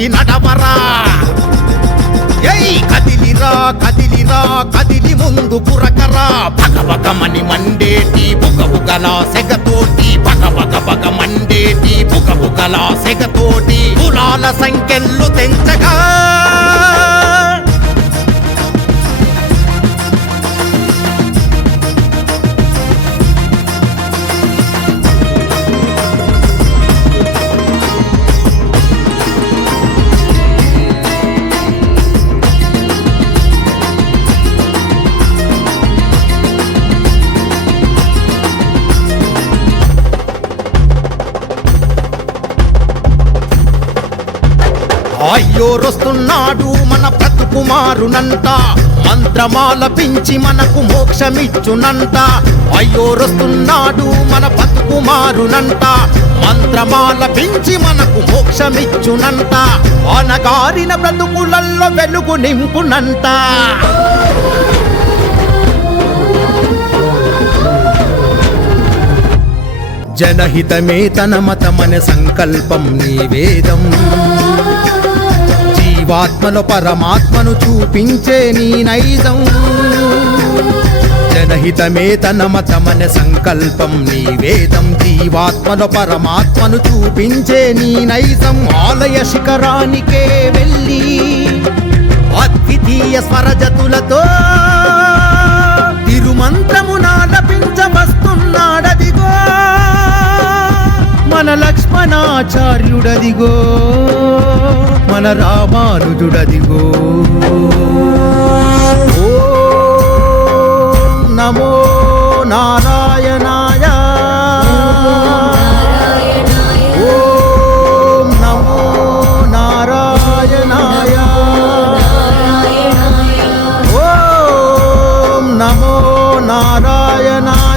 దూకి నడవరా. కదిలిరా కదిలిరా కదిలి ముందు కురకరా. భగభగమని మండేటి బుగబుగల సెగతోటి, భగభగ మండేటి బుగబుగల సెగతోటి కులాల సంఖ్యలు తెంచగా అయ్యోరొస్తున్నాడు మన బ్రతుకుమారునంట, మంత్రమాల పించి మనకు మోక్షమిచ్చునంట. అయ్యోరొస్తున్నాడు మన బ్రతుకుమారునంట, మంత్రమాల పించి మనకు మోక్షమిచ్చునంట. అనగారిన బ్రతుకులల్లో వెలుగు నింపునంట. జనహితమే తన మతమనే సంకల్పం నీ వేదం, జీవాత్మలో పరమాత్మను చూపించే నీ నైజం. జనహితమే తన మతమనే సంకల్పం నీ వేదం, జీవాత్మలో పరమాత్మను చూపించే నీ నైజం. ఆలయ శిఖరానికే వెళ్ళి అద్వితీయ స్వరజతులతో తిరుమంత్రము నాలపించవస్తున్నాడదిగో మన లక్ష్మణాచార్యుడదిగో, మన రామానుజుడదిగో. ఓం నమో నారాయణాయ, ఓం నమో నారాయణాయ, ఓం నమో నారాయణాయ.